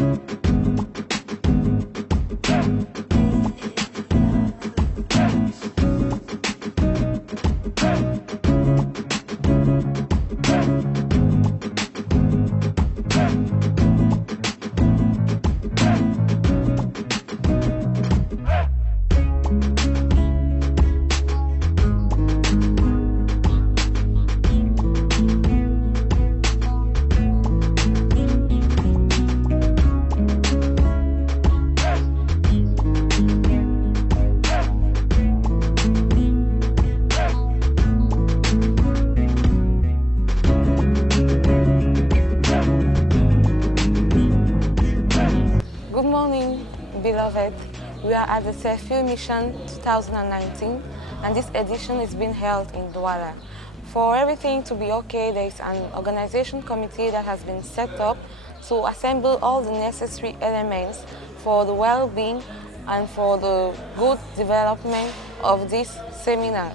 Good morning, beloved. We are at the CFU Mission 2019, and this edition is being held in Douala. For everything to be okay, there is an organization committee that has been set up to assemble all the necessary elements for the well-being and for the good development of this seminar.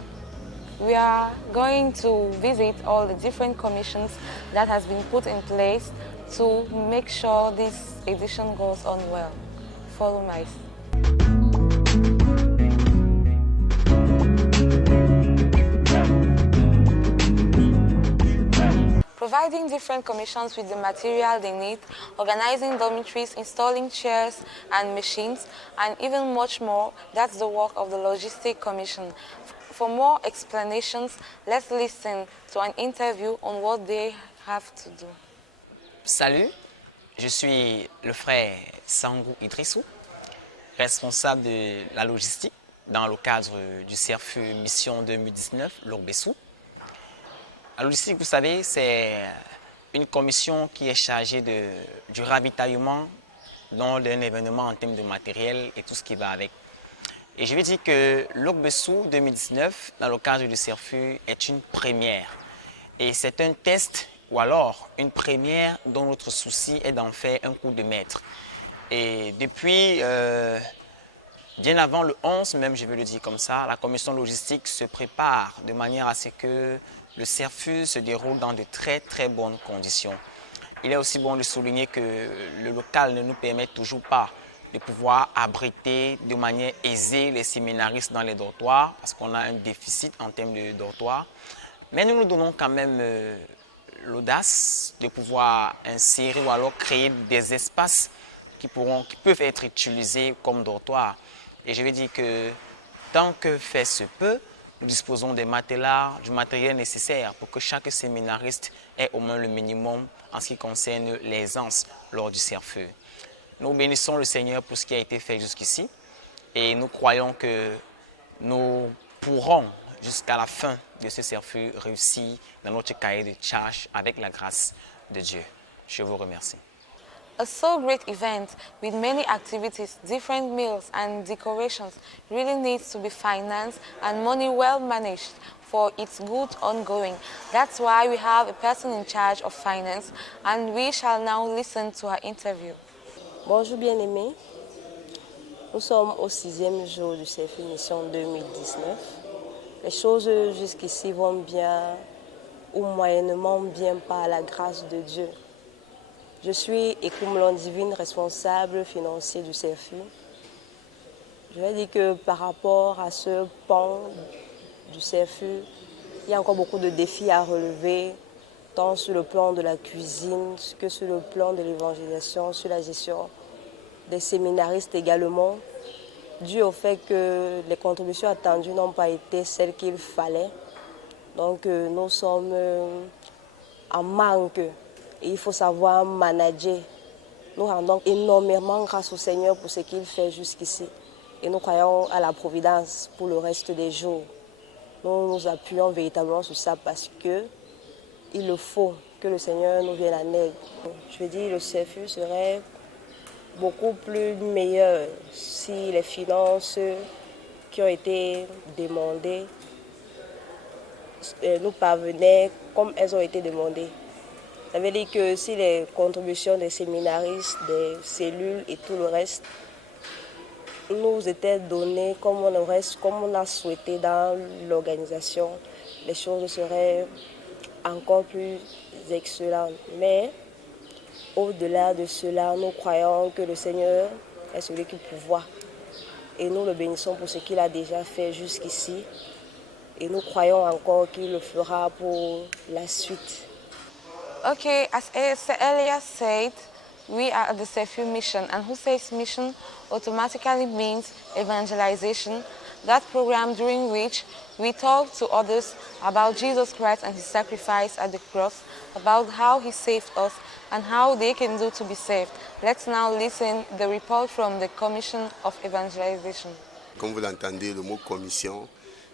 We are going to visit all the different commissions that has been put in place to make sure this edition goes on well. Follow my. Providing different commissions with the material they need, organizing dormitories, installing chairs and machines, and even much more, that's the work of the Logistic Commission. For more explanations, let's listen to an interview on what they have to do. Salut, je suis le frère Sangou Idrissou, responsable de la logistique dans le cadre du CFU Mission 2019 Lorgbessou. La logistique, vous savez, c'est une commission qui est chargée du ravitaillement dans un événement en termes de matériel et tout ce qui va avec. Et je vais dire que Lorgbessou 2019, dans le cadre du CFU, est une première. Et c'est un test ou alors une première dont notre souci est d'en faire un coup de maître. Et depuis, bien avant le 11, même je vais le dire comme ça, la commission logistique se prépare de manière à ce que le CFU se déroule dans de très très bonnes conditions. Il est aussi bon de souligner que le local ne nous permet toujours pas de pouvoir abriter de manière aisée les séminaristes dans les dortoirs parce qu'on a un déficit en termes de dortoirs. Mais nous nous donnons quand même l'audace de pouvoir insérer ou alors créer des espaces qui peuvent être utilisés comme dortoirs. Et je vais dire que tant que fait se peut, nous disposons des matelas, du matériel nécessaire pour que chaque séminariste ait au moins le minimum en ce qui concerne l'aisance lors du CFU. Nous bénissons le Seigneur pour ce qui a été fait jusqu'ici et nous croyons que nous pourrons jusqu'à la fin de ce CFU réussir dans notre cahier de charge avec la grâce de Dieu. Je vous remercie. A so great event with many activities, different meals and decorations really needs to be financed and money well managed for its good ongoing. That's why we have a person in charge of finance and we shall now listen to her interview. Bonjour bien-aimés, nous sommes au 6e jour du CFU Mission 2019. Les choses jusqu'ici vont bien ou moyennement bien par la grâce de Dieu. Je suis Ekoum Landivine, responsable financier du CFU. Je vais dire que par rapport à ce pan du CFU, il y a encore beaucoup de défis à relever, tant sur le plan de la cuisine que sur le plan de l'évangélisation, sur la gestion des séminaristes également, dû au fait que les contributions attendues n'ont pas été celles qu'il fallait. Donc nous sommes en manque. Et il faut savoir manager. Nous rendons énormément grâce au Seigneur pour ce qu'il fait jusqu'ici. Et nous croyons à la providence pour le reste des jours. Nous nous appuyons véritablement sur ça parce qu'il le faut que le Seigneur nous vienne en aide. Je veux dire, le CFU serait beaucoup plus meilleur si les finances qui ont été demandées nous parvenaient comme elles ont été demandées. Ça veut dire que si les contributions des séminaristes, des cellules et tout le reste nous étaient données comme on a souhaité dans l'organisation, les choses seraient encore plus excellentes. Mais Au-delà de cela, nous croyons que le Seigneur est celui qui pourvoit. Et nous le bénissons pour ce qu'il a déjà fait jusqu'ici. Et nous croyons encore qu'il le fera pour la suite. Okay, as Elias said, we are at the Sefiu mission, and who says mission automatically means evangelization, that program during which we talk to others about Jesus Christ and his sacrifice at the cross, about how he saved us and how they can do to be saved. Let's now listen the report from the Commission of Evangelization. Comme vous l'entendez, le mot commission,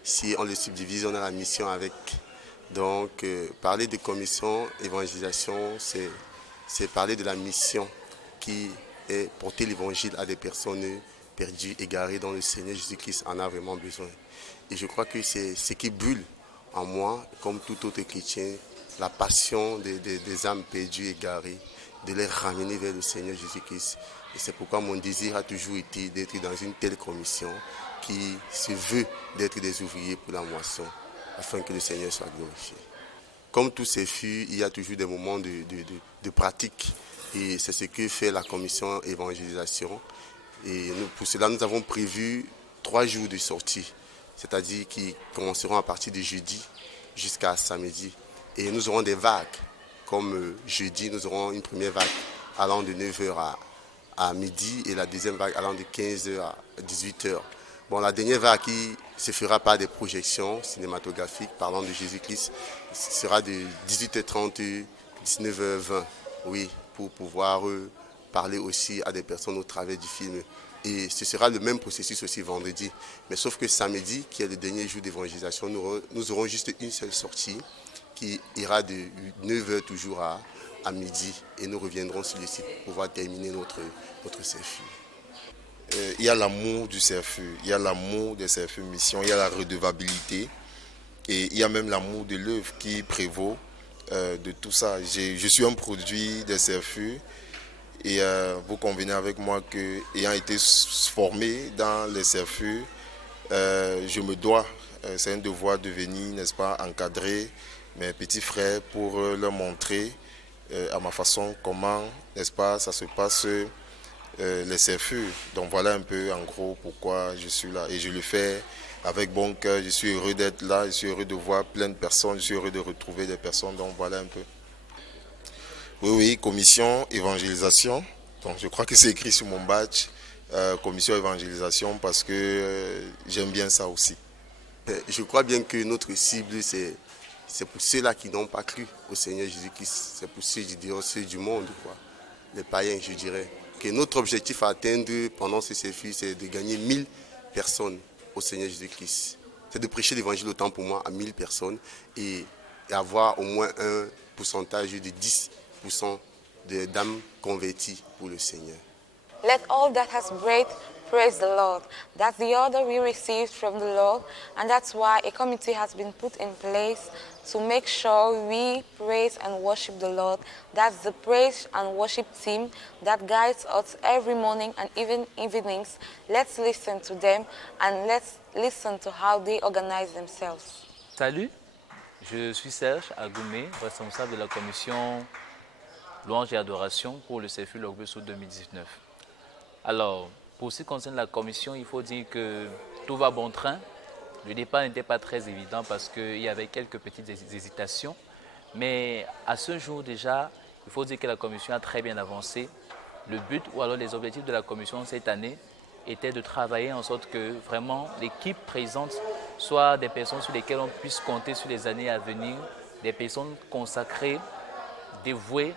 si on le subdivise, on a la mission avec. Donc, parler de commission, évangélisation, c'est parler de la mission qui est porter l'évangile à des personnes perdues, égarées, dont le Seigneur Jésus-Christ en a vraiment besoin. Et je crois que c'est ce qui brûle en moi, comme tout autre chrétien, la passion des âmes perdues, égarées, de les ramener vers le Seigneur Jésus-Christ. Et c'est pourquoi mon désir a toujours été d'être dans une telle commission qui se veut d'être des ouvriers pour la moisson, afin que le Seigneur soit glorifié. Comme tous ces fûts, il y a toujours des moments de pratique. Et c'est ce que fait la commission évangélisation. Et pour cela, nous avons prévu 3 jours de sortie, c'est-à-dire qui commenceront à partir de jeudi jusqu'à samedi. Et nous aurons des vagues. Comme jeudi, nous aurons une première vague allant de 9h à midi et la deuxième vague allant de 15h à 18h. Bon, la dernière vague qui se fera par des projections cinématographiques parlant de Jésus-Christ sera de 18h30 19h20, oui, pour pouvoir parler aussi à des personnes au travers du film. Et ce sera le même processus aussi vendredi. Mais sauf que samedi, qui est le dernier jour d'évangélisation, nous aurons juste une seule sortie qui ira de 9h toujours à midi. Et nous reviendrons sur le site pour pouvoir terminer notre CFU. Il y a l'amour du CFU, il y a l'amour des CFU Mission, il y a la redevabilité et il y a même l'amour de l'œuvre qui prévaut de tout ça. Je suis un produit des CFU et vous convenez avec moi qu'ayant été formé dans les CFU, je me dois, c'est un devoir de venir, n'est-ce pas, encadrer mes petits frères pour leur montrer à ma façon comment, n'est-ce pas, ça se passe les CFU. Donc voilà un peu en gros pourquoi je suis là et je le fais avec bon cœur. Je suis heureux d'être là, je suis heureux de voir plein de personnes, je suis heureux de retrouver des personnes, donc voilà un peu. Oui, commission évangélisation, donc je crois que c'est écrit sur mon badge, commission évangélisation parce que j'aime bien ça aussi. Je crois bien que notre cible c'est pour ceux-là qui n'ont pas cru au Seigneur Jésus-Christ, c'est pour ceux, je dirais, ceux du monde, quoi. Les païens, je dirais. Que notre objectif à atteindre pendant ce CFU, c'est de gagner 1000 personnes au Seigneur Jésus-Christ. C'est de prêcher l'évangile autant pour moi à 1000 personnes et avoir au moins un pourcentage de 10% d'âmes converties pour le Seigneur. Let all that has breath praise the Lord. That's the order we received from the Lord, and that's why a committee has been put in place to make sure we praise and worship the Lord. That's the praise and worship team that guides us every morning and even evenings. Let's listen to them and let's listen to how they organize themselves. Salut, je suis Serge Agoumé, responsable de la commission Louange et Adoration pour le CFU Logbeso 2019. Alors, pour ce qui concerne la commission, il faut dire que tout va bon train. Le départ n'était pas très évident parce qu'il y avait quelques petites hésitations. Mais à ce jour déjà, il faut dire que la commission a très bien avancé. Le but ou alors les objectifs de la commission cette année étaient de travailler en sorte que vraiment l'équipe présente soit des personnes sur lesquelles on puisse compter sur les années à venir, des personnes consacrées, dévouées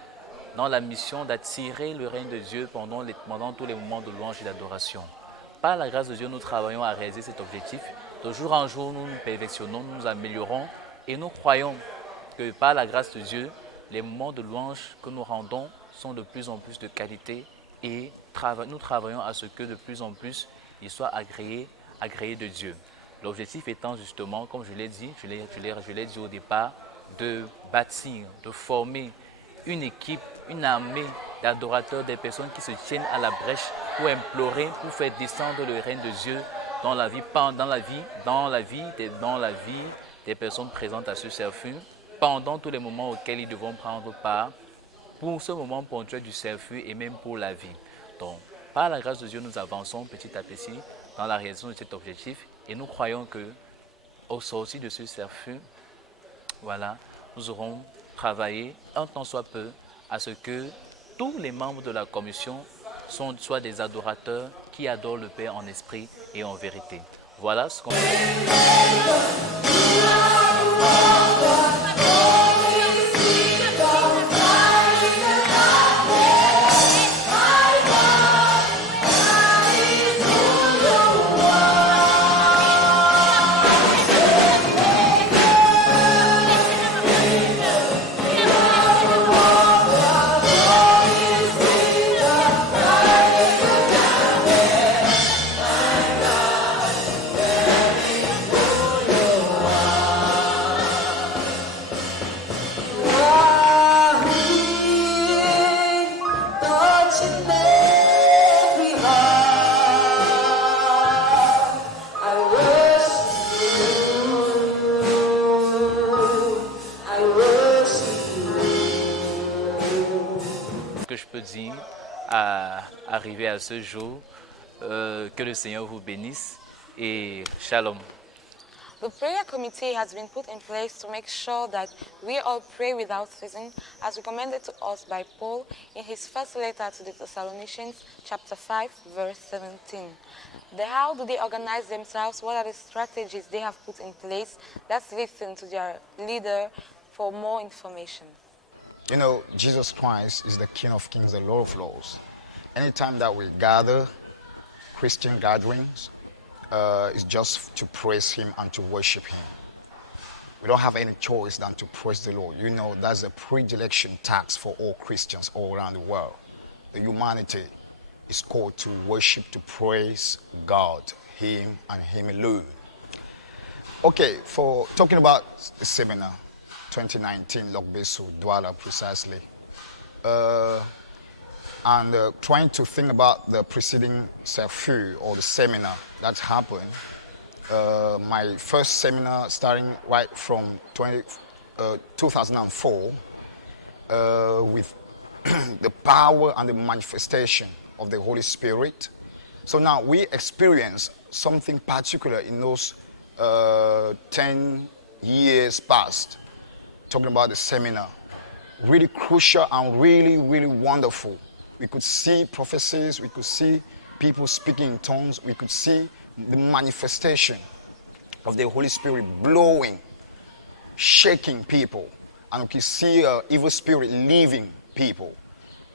dans la mission d'attirer le règne de Dieu pendant tous les moments de louange et d'adoration. Par la grâce de Dieu, nous travaillons à réaliser cet objectif. De jour en jour, nous nous perfectionnons, nous nous améliorons et nous croyons que par la grâce de Dieu, les moments de louange que nous rendons sont de plus en plus de qualité et nous travaillons à ce que de plus en plus ils soient agréés de Dieu. L'objectif étant justement, comme je l'ai dit, je l'ai dit au départ, de bâtir, de former une équipe, une armée d'adorateurs, des personnes qui se tiennent à la brèche pour implorer, pour faire descendre le règne de Dieu dans la vie des personnes présentes à ce CFU, pendant tous les moments auxquels ils devront prendre part pour ce moment ponctuel du CFU et même pour la vie. Donc, par la grâce de Dieu, nous avançons petit à petit dans la réalisation de cet objectif et nous croyons que au sortir de ce CFU, voilà, nous aurons travaillé un temps soit peu à ce que tous les membres de la commission soient des adorateurs qui adorent le Père en esprit et en vérité. Voilà ce qu'on que je peux dire à arriver à ce jour. Que le Seigneur vous bénisse et shalom. The prayer committee has been put in place to make sure that we all pray without ceasing, as recommended to us by Paul in his first letter to the Thessalonians, chapter 5, verse 17. How do they organize themselves? What are the strategies they have put in place? Let's listen to their leader for more information. You know, Jesus Christ is the King of Kings, the Lord of Lords. Anytime that we gather, Christian gatherings, is just to praise him and to worship him. We don't have any choice than to praise the Lord. You know, that's a predilection task for all Christians all around the world. The humanity is called to worship, to praise God, him and him alone. Okay, for talking about the seminar 2019, Lokbeso, Douala precisely, and trying to think about the preceding CFU or the seminar that happened. My first seminar starting right from 2004 with the power and the manifestation of the Holy Spirit. So now we experience something particular in those 10 years past, talking about the seminar. Really crucial and really, really wonderful. We could see prophecies, we could see people speaking in tongues, we could see the manifestation of the Holy Spirit blowing, shaking people, and we could see evil spirit leaving people.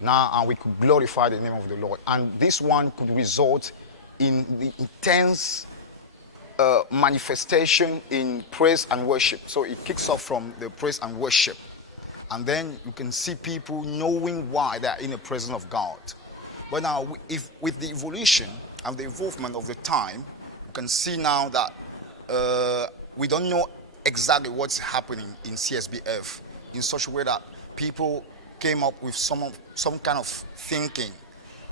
Now, and we could glorify the name of the Lord. And this one could result in the intense manifestation in praise and worship. So it kicks off from the praise and worship. And then you can see people knowing why they are in the presence of God. But now, if with the evolution and the involvement of the time, you can see now that we don't know exactly what's happening in CSBF in such a way that people came up with some kind of thinking.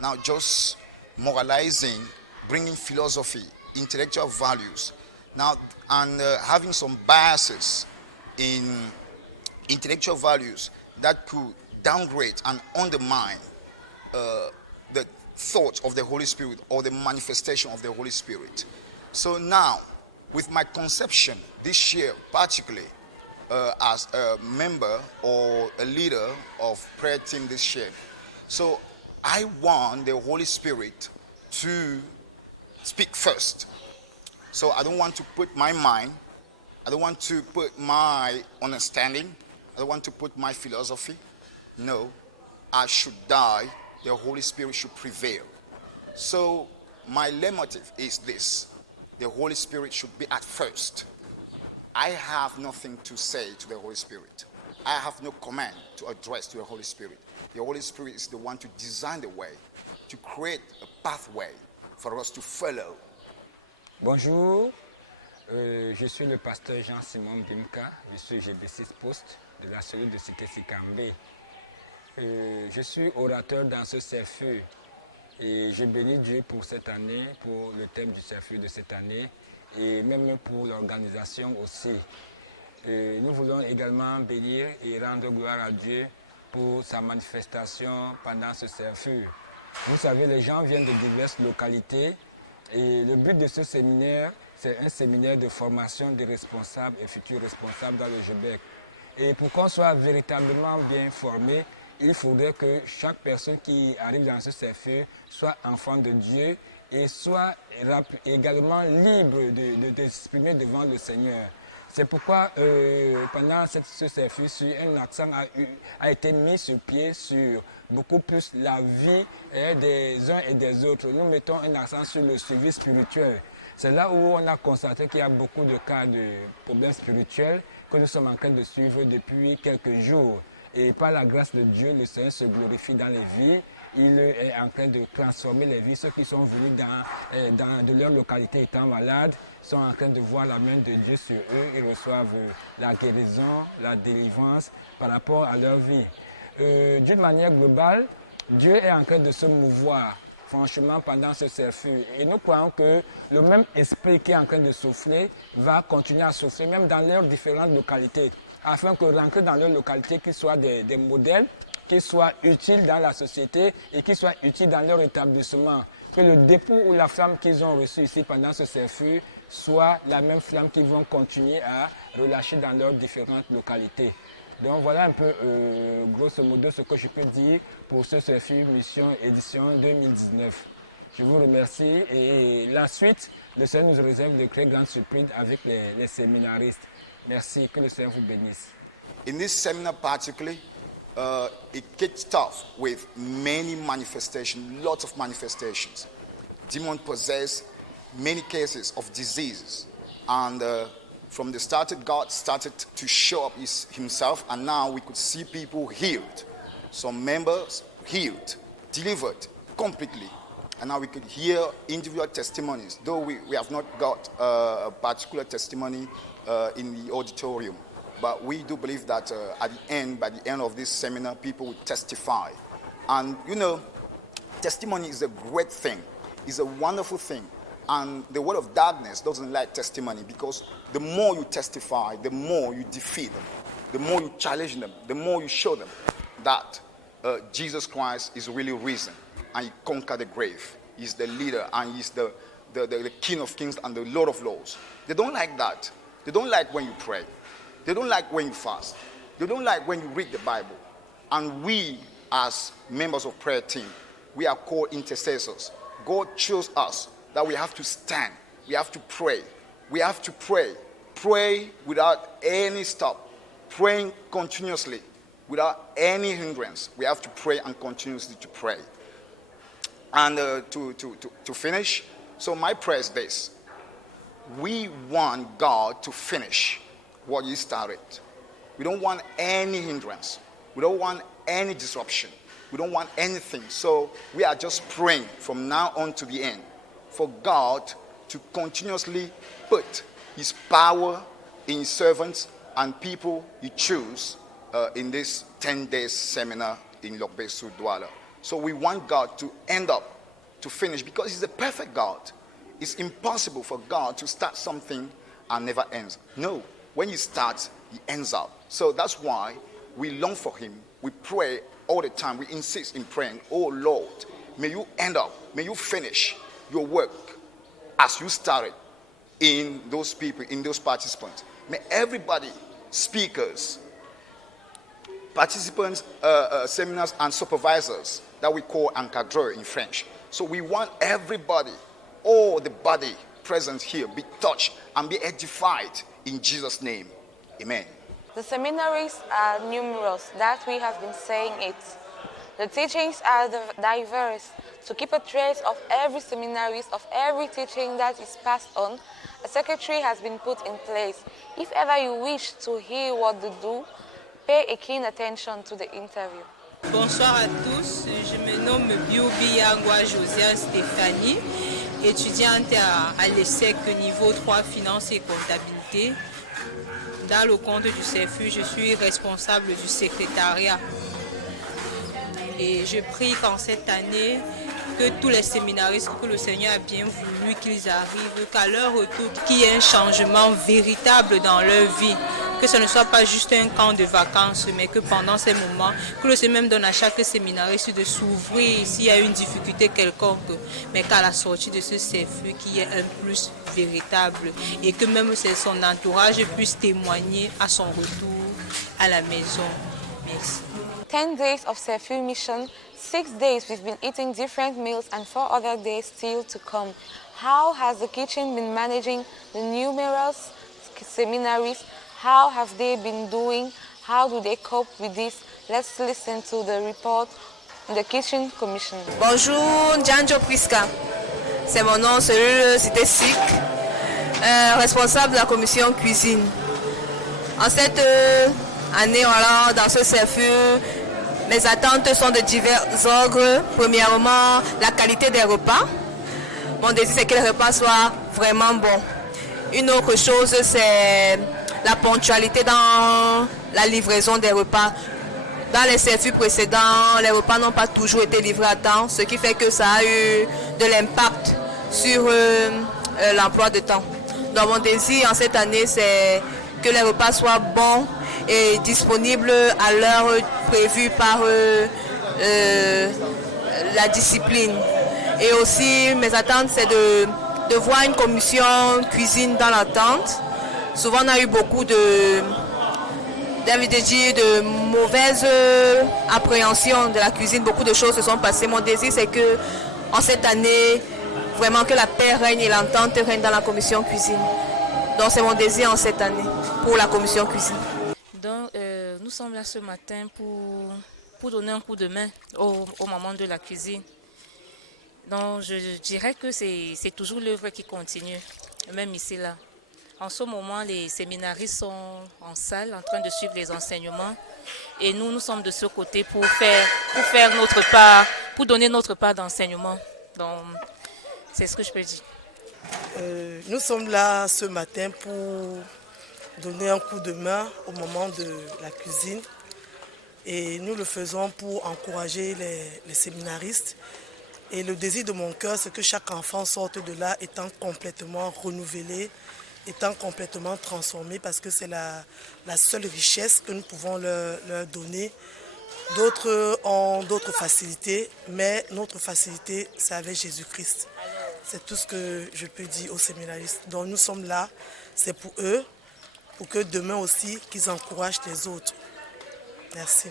Now, just moralizing, bringing philosophy, intellectual values, now, and having some biases in intellectual values that could downgrade and undermine the thought of the Holy Spirit or the manifestation of the Holy Spirit. So now, with my conception this year, particularly as a member or a leader of prayer team this year, so I want the Holy Spirit to speak first. So I don't want to put my mind, I don't want to put my understanding, I don't want to put my philosophy. No, I should die, the Holy Spirit should prevail. So my leitmotif is this: the Holy Spirit should be at first. I have nothing to say to the Holy Spirit. I have no command to address to the Holy Spirit. The Holy Spirit is the one to design the way, to create a pathway for us to follow. Bonjour, je suis le pasteur Jean-Simon Bimka, je suis GB6 Poste de la cellule de Cité Sikambe. Je suis orateur dans ce CFU et je bénis Dieu pour cette année, pour le thème du CFU de cette année et même pour l'organisation aussi. Nous voulons également bénir et rendre gloire à Dieu pour sa manifestation pendant ce CFU. Vous savez, les gens viennent de diverses localités et le but de ce séminaire, c'est un séminaire de formation des responsables et futurs responsables dans le Québec. Et pour qu'on soit véritablement bien formé, il faudrait que chaque personne qui arrive dans ce CFU soit enfant de Dieu et soit également libre de s'exprimer devant le Seigneur. C'est pourquoi pendant ce CFU, un accent a été mis sur pied sur beaucoup plus la vie des uns et des autres. Nous mettons un accent sur le suivi spirituel. C'est là où on a constaté qu'il y a beaucoup de cas de problèmes spirituels que nous sommes en train de suivre depuis quelques jours. Et par la grâce de Dieu, le Seigneur se glorifie dans les vies. Il est en train de transformer les vies. Ceux qui sont venus de leur localité étant malades sont en train de voir la main de Dieu sur eux. Ils reçoivent la guérison, la délivrance par rapport à leur vie. D'une manière globale, Dieu est en train de se mouvoir, franchement, pendant ce CFU. Et nous croyons que le même esprit qui est en train de souffler va continuer à souffler, même dans leurs différentes localités, afin que rentrer dans leur localité, qu'ils soient des modèles, qu'ils soient utiles dans la société et qu'ils soient utiles dans leur établissement. Que le dépôt ou la flamme qu'ils ont reçue ici pendant ce CFU soit la même flamme qu'ils vont continuer à relâcher dans leurs différentes localités. Donc voilà un peu, grosso modo, ce que je peux dire pour ce CFU Mission Édition 2019. Je vous remercie et la suite, le Seigneur nous réserve de très grandes surprises avec les séminaristes. Merci, que le Seigneur vous bénisse. In this seminar particularly, it kicked off with many manifestations, lots of manifestations. Demon possessed, many cases of diseases. And from the start, God started to show up himself, and now we could see people healed. Some members healed, delivered completely. And now we could hear individual testimonies, though we have not got a particular testimony in the auditorium. But we do believe that by the end of this seminar, people will testify. And you know, testimony is a great thing. It's a wonderful thing. And the world of darkness doesn't like testimony, because the more you testify, the more you defeat them. The more you challenge them, the more you show them that Jesus Christ is really risen and he conquered the grave. He's the leader and he's the King of Kings and the Lord of Lords. They don't like that. They don't like when you pray. They don't like when you fast. They don't like when you read the Bible. And we, as members of prayer team, we are called intercessors. God chose us that we have to stand. We have to pray. We have to pray. Pray without any stop. Praying continuously without any hindrance. We have to pray and continuously to pray. And to finish, so my prayer is this. We want God to finish what he started. We don't want any hindrance. We don't want any disruption. We don't want anything. So we are just praying from now on to the end for God to continuously put his power in his servants and people he choose in this 10 days seminar in Lokbesu Douala. So we want God to end up, to finish, because he's a perfect God. It's impossible for God to start something and never ends. No. When he starts, he ends up. So that's why we long for him. We pray all the time. We insist in praying, oh Lord, may you end up, may you finish your work as you started in those people, in those participants. May everybody, speakers, participants, seminars, and supervisors that we call encadreurs in French. So we want everybody, all the body present here, be touched and be edified in Jesus' name. Amen. The seminaries are numerous, that we have been saying it. The teachings are diverse. To keep a trace of every seminarist, of every teaching that is passed on, a secretary has been put in place. If ever you wish to hear what they do, pay a keen attention to the interview. Bonsoir à tous, je me nomme Biobi Angwa Josiane Stéphanie, étudiante à l'ESSEC niveau 3 Finance et Comptabilité. Dans le compte du CFU, je suis responsable du secrétariat. Et je prie qu'en cette année, que tous les séminaristes, que le Seigneur a bien voulu qu'ils arrivent, qu'à leur retour, qu'il y ait un changement véritable dans leur vie. que ce ne soit pas juste un camp de vacances, mais que pendant ces moments, que le Seigneur même donne à chaque séminariste de s'ouvrir s'il y a une difficulté quelconque, mais qu'à la sortie de ce CFU, qu'il y ait un plus véritable et que même son entourage puisse témoigner à son retour à la maison. Merci. 10 days of CFU mission, 6 days we've been eating different meals and 4 other days still to come. How has the kitchen been managing the numerous seminaries? How have they been doing? How do they cope with this? Let's listen to the report of the Kitchen Commission. Bonjour, Djanjo Priska. C'est mon nom, cellule Cité SIC, responsable de la commission cuisine. En cette année, alors, dans ce CFU, mes attentes sont de divers ordres. Premièrement, la qualité des repas. Mon désir, c'est que les repas soient vraiment bons. Une autre chose, c'est la ponctualité dans la livraison des repas. Dans les CFU précédents, les repas n'ont pas toujours été livrés à temps, ce qui fait que ça a eu de l'impact sur l'emploi de temps. Donc mon désir en cette année, c'est que les repas soient bons et disponibles à l'heure prévue par la discipline. Et aussi, mes attentes, c'est de voir une commission cuisine dans l'attente. Souvent, on a eu beaucoup de mauvaises appréhensions de la cuisine. Beaucoup de choses se sont passées. Mon désir, c'est que en cette année, vraiment que la paix règne et l'entente règne dans la commission cuisine. Donc, c'est mon désir en cette année pour la commission cuisine. Donc, nous sommes là ce matin pour donner un coup de main au moment de la cuisine. Donc, je dirais que c'est toujours l'œuvre qui continue, même ici, là. En ce moment, les séminaristes sont en salle en train de suivre les enseignements et nous sommes de ce côté pour faire notre part, pour donner notre part d'enseignement. Donc, c'est ce que je peux dire. Nous sommes là ce matin pour donner un coup de main au moment de la cuisine et nous le faisons pour encourager les séminaristes. Et le désir de mon cœur, c'est que chaque enfant sorte de là étant complètement renouvelé, étant complètement transformé, parce que c'est la seule richesse que nous pouvons leur donner. D'autres ont d'autres facilités, mais notre facilité, c'est avec Jésus-Christ. C'est tout ce que je peux dire aux séminaristes. Donc nous sommes là, c'est pour eux, pour que demain aussi, qu'ils encouragent les autres. Merci.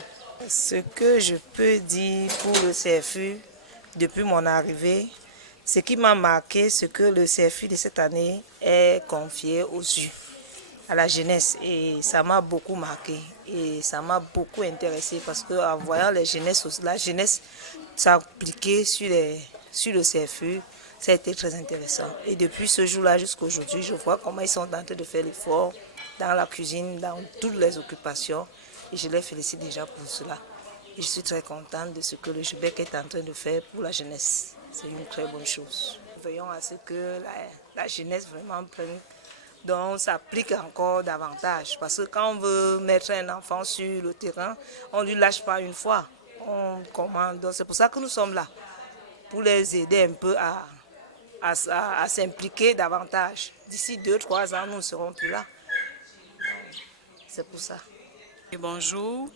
Ce que je peux dire pour le CFU, depuis mon arrivée, ce qui m'a marqué, c'est que le CFU de cette année est confié aux yeux, à la jeunesse. Et ça m'a beaucoup marqué et ça m'a beaucoup intéressé parce qu'en voyant la jeunesse s'appliquer sur le CFU, ça a été très intéressant. Et depuis ce jour-là jusqu'à aujourd'hui, je vois comment ils sont en train de faire l'effort dans la cuisine, dans toutes les occupations. Et je les félicite déjà pour cela. Et je suis très contente de ce que le JBEC est en train de faire pour la jeunesse. C'est une très bonne chose. Veillons à ce que la jeunesse vraiment prenne, donc s'applique encore davantage. Parce que quand on veut mettre un enfant sur le terrain, on ne lui lâche pas une fois. On commande. Donc c'est pour ça que nous sommes là, pour les aider un peu à s'impliquer davantage. D'ici 2-3 ans, nous ne serons plus là. C'est pour ça. Et bonjour.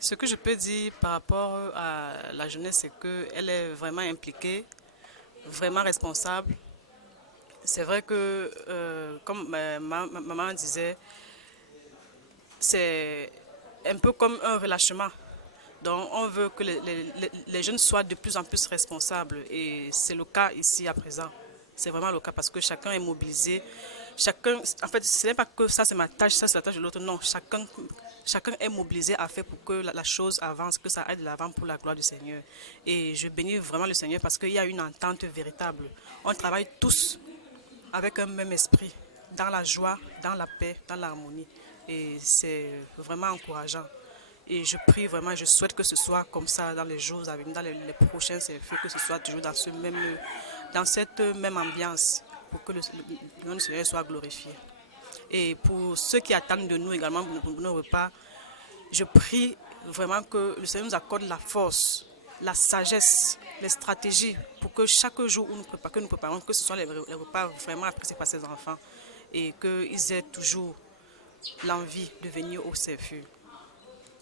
Ce que je peux dire par rapport à la jeunesse, c'est qu'elle est vraiment impliquée, vraiment responsable. C'est vrai que, comme ma maman disait, c'est un peu comme un relâchement. Donc on veut que les jeunes soient de plus en plus responsables et c'est le cas ici à présent. C'est vraiment le cas parce que chacun est mobilisé. En fait, ce n'est pas que ça c'est ma tâche, ça c'est la tâche de l'autre. Non, chacun est mobilisé à faire pour que la chose avance, que ça aille de l'avant pour la gloire du Seigneur. Et je bénis vraiment le Seigneur parce qu'il y a une entente véritable. On travaille tous avec un même esprit, dans la joie, dans la paix, dans l'harmonie. Et c'est vraiment encourageant. Et je prie vraiment, je souhaite que ce soit comme ça dans les jours à venir, dans les prochains CFU, que ce soit toujours dans cette même ambiance pour que le nom du Seigneur soit glorifié. Et pour ceux qui attendent de nous également pour nos repas, je prie vraiment que le Seigneur nous accorde la force, la sagesse, les stratégies pour que chaque jour où nous préparons, que ce soit les repas vraiment appréciés par ces enfants et qu'ils aient toujours l'envie de venir au CFU.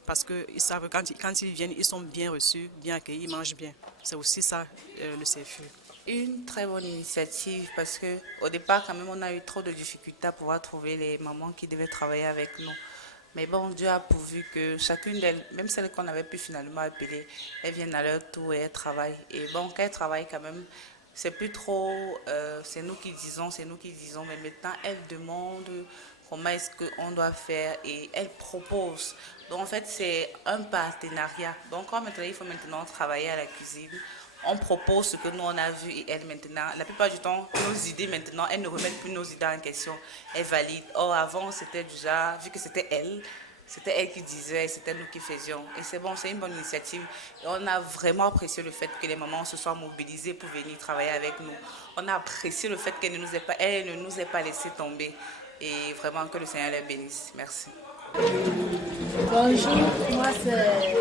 Parce qu'ils savent que quand ils viennent, ils sont bien reçus, bien accueillis, ils mangent bien. C'est aussi ça, le CFU. Une très bonne initiative parce qu'au départ, quand même, on a eu trop de difficultés à pouvoir trouver les mamans qui devaient travailler avec nous. Mais bon, Dieu a pourvu que chacune d'elles, même celles qu'on avait pu finalement appeler, elles viennent à leur tour et elles travaillent. Et bon, quand elles travaillent quand même, c'est plus trop, c'est nous qui disons, mais maintenant elles demandent comment est-ce qu'on doit faire et elles proposent. Donc en fait, c'est un partenariat. Donc quand maintenant, il faut maintenant travailler à la cuisine, on propose ce que nous on a vu et elles maintenant, la plupart du temps, nos idées maintenant, elles ne remettent plus nos idées en question, elles valident. Or avant, c'était déjà, vu que c'était elles qui disaient, c'était nous qui faisions. Et c'est bon, c'est une bonne initiative. Et on a vraiment apprécié le fait que les mamans se soient mobilisées pour venir travailler avec nous. On a apprécié le fait qu'elles ne nous aient pas laissé tomber. Et vraiment que le Seigneur les bénisse. Merci. Bonjour, moi c'est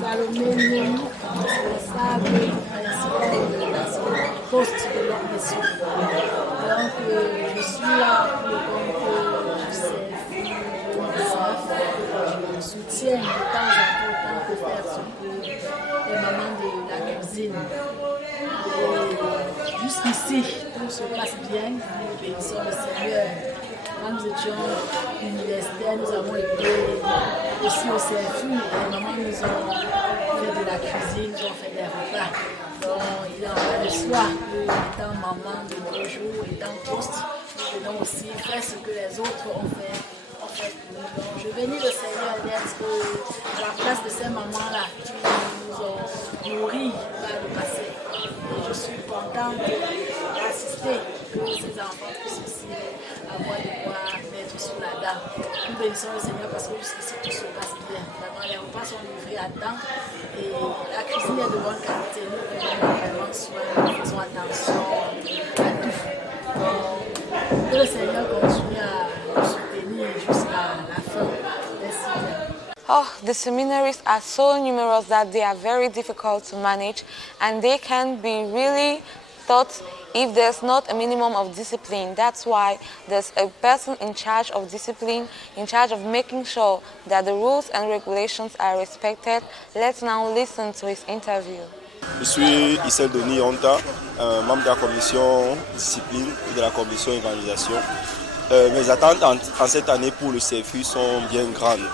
Salomé Némi, responsable principal de la poste de l'organisation. Donc je suis là pour le compte du CFU 2019. Je soutiens de temps en temps pour faire ce que les mamans de la cuisine. Et jusqu'ici, tout se passe bien, nous obéissons au Seigneur. Quand nous étions universitaires, nous avons été aussi au CFU et les mamans nous ont fait de la cuisine, nous ont fait des repas. Donc il en va de soi que, étant maman de nos jours, étant poste, nous devons aussi faire ce que les autres ont fait pour nous. Donc je bénis le Seigneur d'être à la place de ces mamans-là qui nous ont nourris par le passé. Et je suis contente d'assister que ces enfants puissent aussi avoir de quoi mettre sous la dent. Nous bénissons le Seigneur parce que jusqu'ici tout se passe bien. Vraiment, les repas sont livrés à temps et la cuisine est de bonne qualité. Nous prenons vraiment soin, nous faisons attention à tout. Donc, que le Seigneur continue à nous soutenir jusqu'à la fin. Merci. Oh, the seminaries are so numerous that they are very difficult to manage and they can be really taught if there's not a minimum of discipline. That's why there's a person in charge of discipline, in charge of making sure that the rules and regulations are respected. Let's now listen to his interview. Je suis Issel Denis Honta, membre de la commission discipline et de la commission évangélisation. Mes attentes en cette année pour le CFU sont bien grandes.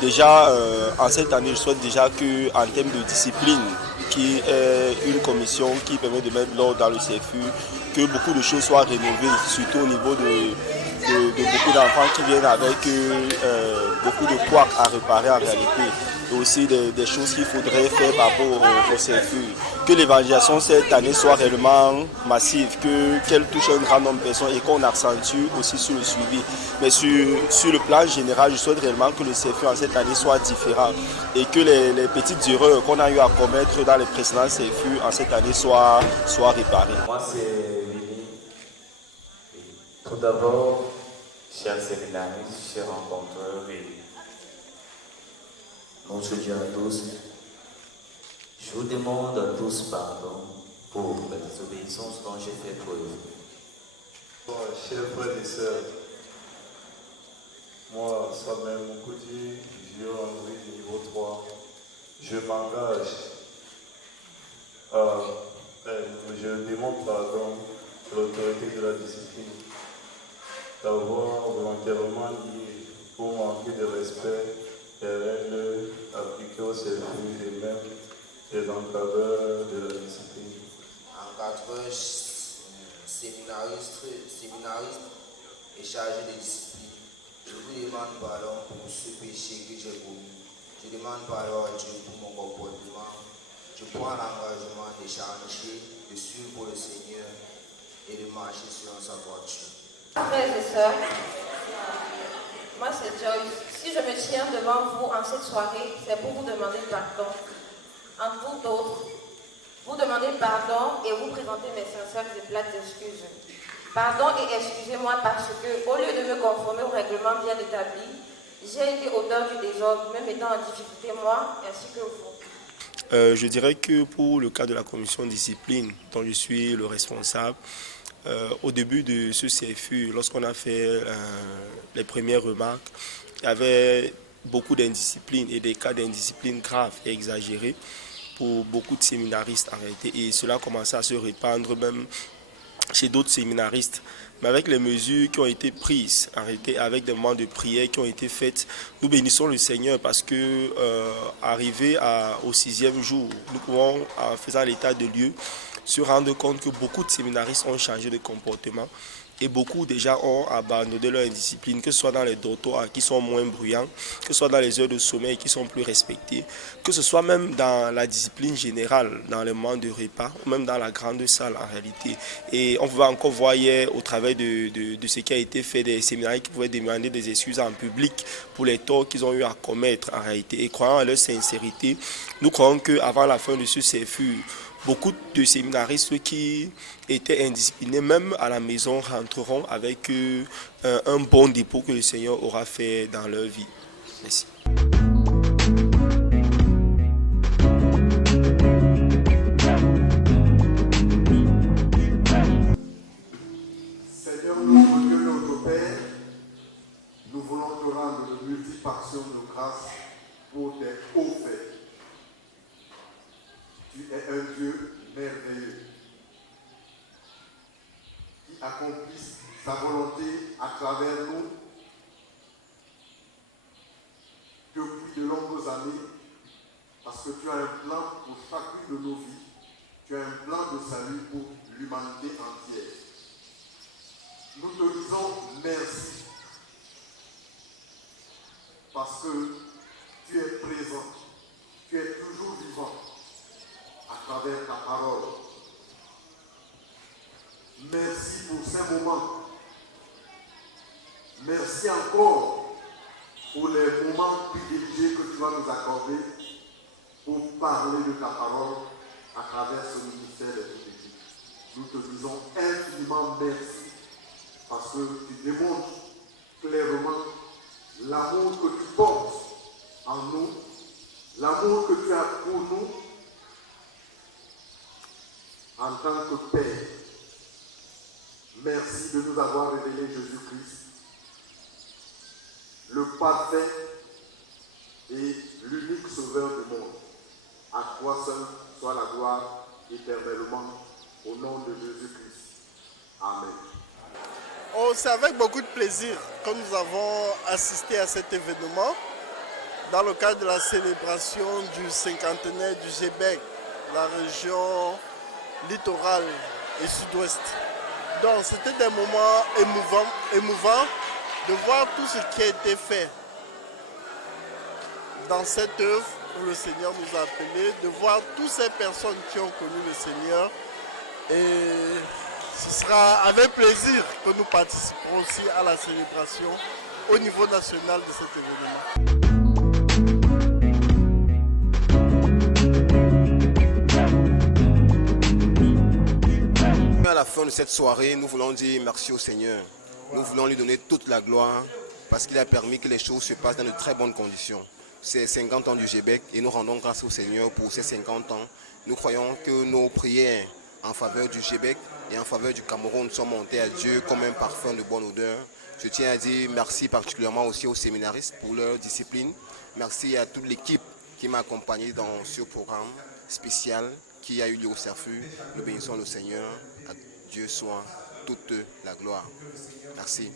Déjà, en cette année, je souhaite déjà qu'en termes de discipline, qui est une commission qui permet de mettre l'ordre dans le CFU, que beaucoup de choses soient rénovées, surtout au niveau de beaucoup d'enfants qui viennent avec beaucoup de couacs à réparer en réalité. Et aussi des choses qu'il faudrait faire par rapport au CFU. Que l'évangélisation cette année soit réellement massive, qu'elle touche un grand nombre de personnes et qu'on accentue aussi sur le suivi. Mais sur le plan général, je souhaite réellement que le CFU en cette année soit différent et que les petites erreurs qu'on a eu à commettre dans les précédents CFU en cette année soient réparées. Moi, c'est Willy. Tout d'abord, chers séminaristes, chers rencontreurs et bonjour à tous. Je vous demande à tous pardon pour la désobéissance dont j'ai fait preuve. Chers frères et sœurs, moi, Samuel Moukouti, Géo-Henri du niveau 3, je m'engage je demande pardon à l'autorité de la discipline d'avoir volontairement lié pour manquer de respect les règles appliquées au CFU et même les encadreurs de la discipline. Encadreur, séminariste et chargé de discipline, je vous demande pardon pour ce péché que j'ai commis. Je demande pardon à Dieu pour mon comportement. Je prends l'engagement de changer, de suivre le Seigneur et de marcher sur sa voiture. Frères et sœurs, moi c'est Joyce. Si je me tiens devant vous en cette soirée, c'est pour vous demander pardon. En tout autre, vous demandez pardon et vous présentez mes sincères et plates excuses. Pardon et excusez-moi parce que, au lieu de me conformer au règlement bien établi, j'ai été auteur du désordre, même étant en difficulté moi, ainsi que vous. Je dirais que pour le cas de la commission discipline, dont je suis le responsable, au début de ce CFU, lorsqu'on a fait les premières remarques, il y avait beaucoup d'indiscipline et des cas d'indiscipline graves et exagérés pour beaucoup de séminaristes en réalité. Et cela commençait à se répandre même chez d'autres séminaristes. Mais avec les mesures qui ont été prises, en réalité, avec des moments de prière qui ont été faites, nous bénissons le Seigneur parce que arrivé au 6e jour, nous pouvons, en faisant l'état de lieu, se rendre compte que beaucoup de séminaristes ont changé de comportement et beaucoup déjà ont abandonné leur indiscipline, que ce soit dans les dortoirs qui sont moins bruyants, que ce soit dans les heures de sommeil qui sont plus respectées, que ce soit même dans la discipline générale, dans les moments de repas, ou même dans la grande salle en réalité. Et on pouvait encore voir hier au travers de ce qui a été fait, des séminaristes qui pouvaient demander des excuses en public pour les torts qu'ils ont eu à commettre en réalité. Et croyant à leur sincérité, nous croyons qu'avant la fin de ce CFU, beaucoup de séminaristes qui étaient indisciplinés, même à la maison, rentreront avec un bon dépôt que le Seigneur aura fait dans leur vie. Merci. Seigneur, notre Dieu, notre Père, nous voulons te rendre de multiples actions de grâce pour tes hauts faits. Tu es un Dieu merveilleux qui accomplit sa volonté à travers nous depuis de longues années, parce que tu as un plan pour chacune de nos vies. Tu as un plan de salut pour l'humanité entière. Nous te disons merci parce que tu es présent, tu es toujours vivant à travers ta parole. Merci pour ces moments. Merci encore pour les moments privilégiés que tu vas nous accorder pour parler de ta parole à travers ce ministère des Publics. Nous te disons infiniment merci parce que tu démontres clairement l'amour que tu portes en nous, l'amour que tu as pour nous en tant que Père. Merci de nous avoir révélé Jésus-Christ, le parfait et l'unique sauveur du monde. À toi seul soit la gloire éternellement, au nom de Jésus-Christ. Amen. Oh, c'est avec beaucoup de plaisir que nous avons assisté à cet événement dans le cadre de la célébration du cinquantenaire du GBEC, la région littorale et sud-ouest. Donc c'était des moments émouvants de voir tout ce qui a été fait dans cette œuvre où le Seigneur nous a appelés, de voir toutes ces personnes qui ont connu le Seigneur. Et ce sera avec plaisir que nous participerons aussi à la célébration au niveau national de cet événement. À la fin de cette soirée, nous voulons dire merci au Seigneur. Nous voulons lui donner toute la gloire parce qu'il a permis que les choses se passent dans de très bonnes conditions. C'est 50 ans du GBEC et nous rendons grâce au Seigneur pour ces 50 ans. Nous croyons que nos prières en faveur du GBEC et en faveur du Cameroun sont montées à Dieu comme un parfum de bonne odeur. Je tiens à dire merci particulièrement aussi aux séminaristes pour leur discipline. Merci à toute l'équipe qui m'a accompagné dans ce programme spécial qui a eu lieu au CFU. Nous bénissons le Seigneur. À Dieu soit toute la gloire. Merci.